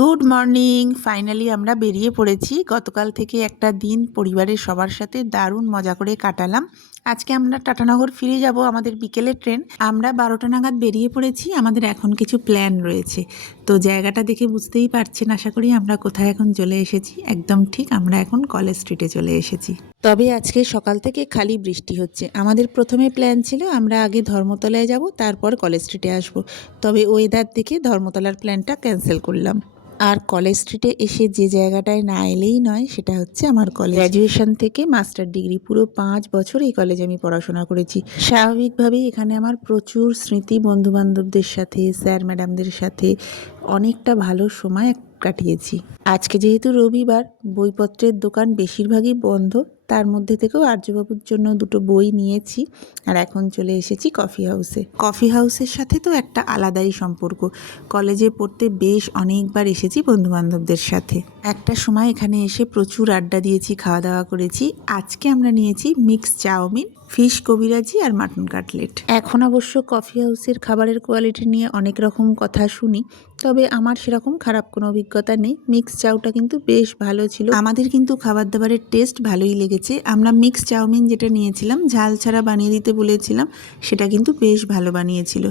Good morning. Finally আমরা বেরিয়ে পড়েছি। গতকাল থেকে একটা দিন পরিবারের সবার সাথে দারুণ মজা করে কাটালাম। আজকে আমরা টাটানগর ফিরে যাব, আমাদের বিকেলের ট্রেন। আমরা 12টা নাগাদ বেরিয়ে পড়েছি। আমাদের এখন কিছু প্ল্যান রয়েছে। তো জায়গাটা দেখে বুঝতেই পারছেন আশা করি আমরা কোথায় এখন চলে এসেছি। একদম ঠিক, আমরা এখন কলেজ স্ট্রিটে চলে এসেছি। তবে আজকে সকাল থেকে খালি বৃষ্টি হচ্ছে। আমাদের প্রথমে প্ল্যান ছিল আমরা আগে ধর্মতলায় যাব, তারপর কলেজ স্ট্রিটে আসব। তবে ওয়েদার দেখে ধর্মতলার প্ল্যানটা ক্যান্সেল করলাম। আর কলেজ স্ট্রিটে এসে যে জায়গাটায় না এলেই নয় সেটা হচ্ছে আমার কলেজ। গ্র্যাজুয়েশন থেকে মাস্টার ডিগ্রি পুরো 5 বছর এই কলেজে আমি পড়াশোনা করেছি। স্বাভাবিকভাবেই এখানে আমার প্রচুর স্মৃতি, বন্ধুবান্ধবদের সাথে, স্যার ম্যাডামদের সাথে অনেকটা ভালো সময় কাটিয়েছি। আজকে যেহেতু রবিবার, বইপত্রের দোকান বেশিরভাগই বন্ধ। তার মধ্যে থেকেও আর্যবাবুর জন্য 2টো বই নিয়েছি। আর এখন চলে এসেছি কফি হাউসে। কফি হাউসের সাথে তো একটা আলাদাই সম্পর্ক। কলেজে পড়তে বেশ অনেকবার এসেছি বন্ধুবান্ধবদের সাথে। একটা সময় এখানে এসে প্রচুর আড্ডা দিয়েছি, খাওয়া দাওয়া করেছি। আজকে আমরা নিয়েছি মিক্স চাউমিন, ফিশ কবিরাজি আর মাটন কাটলেট। এখন অবশ্য কফি হাউসের খাবারের কোয়ালিটি নিয়ে অনেক রকম কথা শুনি, তবে আমার সেরকম খারাপ কোনো অভিজ্ঞতা নেই। মিক্স চাউটা কিন্তু বেশ ভালো ছিল। আমাদের কিন্তু খাবার দাবারের টেস্ট ভালোই লেগেছে। আমরা মিক্স চাউমিন যেটা নিয়েছিলাম, ঝাল ছাড়া বানিয়ে দিতে বলেছিলাম, সেটা কিন্তু বেশ ভালো বানিয়েছিল।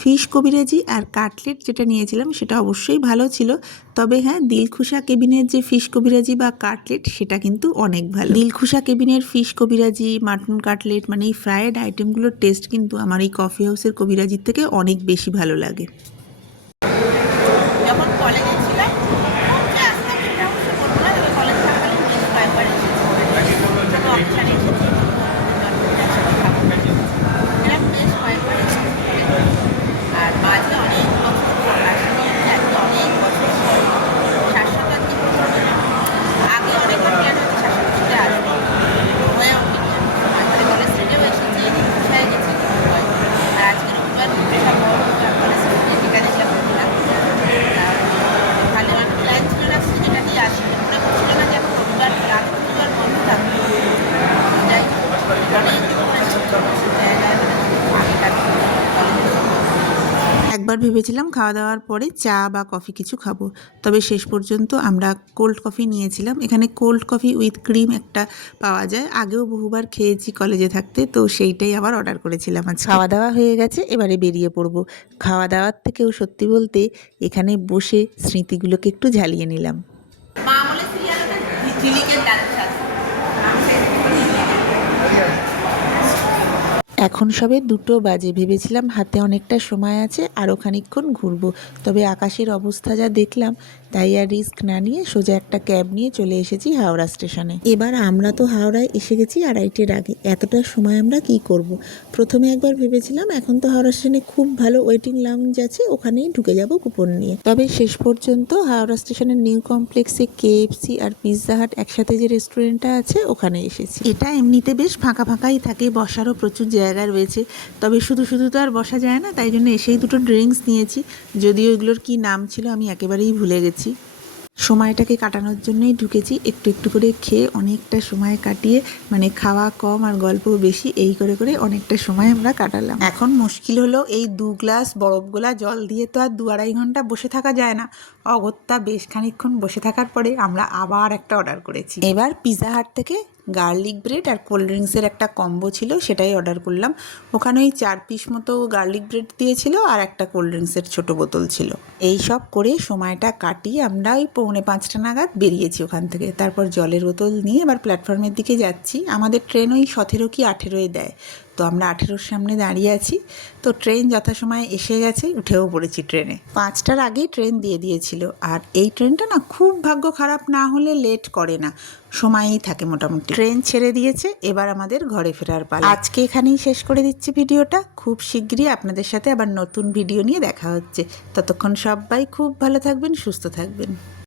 ফিশ কবিরাজি আর কাটলেট যেটা নিয়েছিলাম সেটা অবশ্যই ভালো ছিল। তবে হ্যাঁ, দিলখুশা কেবিনের যে ফিশ কবিরাজি বা কাটলেট সেটা কিন্তু অনেক ভালো। দিলখুশা কেবিনের ফিশ কবিরাজি, মাটন কাটলেট মানে এই ফ্রায়েড আইটেমগুলোর টেস্ট কিন্তু আমার এই কফি হাউসের কবিরাজির থেকে অনেক বেশি ভালো লাগে। যখন কলেজে ছিলাম আর মাঝে অনেক বছর অনেক বছর শাশ্বত আগে অনেক প্ল্যান হচ্ছে শাশ্বত আসবো হয়ে ওঠেনি। আমি কলেজ স্ট্রিটেও এসেছি, হয়ে গেছি, আর আজকে রবিবার কলেজ স্ট্রিটে টিকা দেখলাম তাহলে আমার প্ল্যান ছিল না যেটা দিয়ে আসি, মনে করছিল না যে এখন রবিবার রাত রবিবার বন্ধ থাকবে। যাই অনেক একবার ভেবেছিলাম খাওয়া দাওয়ার পরে চা বা কফি কিছু খাবো, তবে শেষ পর্যন্ত আমরা কোল্ড কফি নিয়েছিলাম। এখানে কোল্ড কফি উইথ ক্রিম একটা পাওয়া যায়, আগেও বহুবার খেয়েছি কলেজে থাকতে, তো সেইটাই আবার অর্ডার করেছিলাম। আজ খাওয়া দাওয়া হয়ে গেছে, এবারে বেরিয়ে পড়বো। খাওয়া দাওয়ার থেকেও সত্যি বলতে এখানে বসে স্মৃতিগুলোকে একটু ঝালিয়ে নিলাম। এখন সবে 2টো বাজে। ভেবেছিলাম হাতে অনেকটা সময় আছে, আরও খানিকক্ষণ ঘুরবো, তবে আকাশের অবস্থা যা দেখলাম তাই আর রিস্ক না নিয়ে সোজা একটা ক্যাব নিয়ে চলে এসেছি হাওড়া স্টেশনে। এবার আমরা তো হাওড়ায় এসে গেছি 2:30-র আগে। এতটা সময় আমরা কি করব। প্রথমে একবার ভেবেছিলাম এখন তো হাওড়া স্টেশনে খুব ভালো ওয়েটিং লাউঞ্জ আছে, ওখানেই ঢুকে যাব কুপন নিয়ে। তবে শেষ পর্যন্ত হাওড়া স্টেশনের নিউ কমপ্লেক্সে কেএফসি আর পিৎজা হাট একসাথে যে রেস্টুরেন্টটা আছে ওখানে এসেছি। এটা এমনিতে বেশ ফাঁকা ফাঁকাই থাকে, বসারও প্রচুর জায়গা রয়েছে, তবে শুধু শুধু তো আর বসা যায় না, তাই জন্য এসেই 2টো ড্রিঙ্কস নিয়েছি। যদিও এগুলোর কি নাম ছিল আমি একেবারেই ভুলে গেছি। সময়টাকে কাটানোর জন্যই ঢুকেছি, একটু একটু করে খেয়ে অনেকটা সময় কাটিয়ে, মানে খাওয়া কম আর গল্প বেশি, এই করে করে অনেকটা সময় আমরা কাটালাম। এখন মুশকিল হলো এই 2 গ্লাস বরফগোলা জল দিয়ে তো আর 2-2.5 ঘন্টা বসে থাকা যায় না। অগত্যা বেশ খানিকক্ষণ বসে থাকার পরে আমরা আবার একটা অর্ডার করেছি। এবার পিৎজা হাট থেকে গার্লিক ব্রেড আর কোল্ড ড্রিঙ্কসের একটা কম্বো ছিল, সেটাই অর্ডার করলাম। ওখানে ওই 4 পিস মতো গার্লিক ব্রেড দিয়েছিল আর একটা কোল্ড ড্রিঙ্কসের ছোটো বোতল ছিল। এই সব করে সময়টা কাটিয়ে আমরা ওই 4:45 নাগাদ বেরিয়েছি ওখান থেকে। তারপর জলের বোতল নিয়ে এবার প্ল্যাটফর্মের দিকে যাচ্ছি। আমাদের ট্রেন ওই 17 কি 18-এ দেয়, তো আমরা 18-র সামনে দাঁড়িয়ে আছি। তো ট্রেন যথাসময়ে এসে গেছে, উঠেও পড়েছি ট্রেনে। 5টার আগেই ট্রেন দিয়ে দিয়েছিল। আর এই ট্রেনটা না খুব ভাগ্য খারাপ না হলে লেট করে না, সময়ই থাকে মোটামুটি। ট্রেন ছেড়ে দিয়েছে, এবার আমাদের ঘরে ফেরার পালা। আজকে এখানেই শেষ করে দিচ্ছি ভিডিওটা। খুব শিগগিরই আপনাদের সাথে আবার নতুন ভিডিও নিয়ে দেখা হচ্ছে। ততক্ষণ সবাই খুব ভালো থাকবেন, সুস্থ থাকবেন।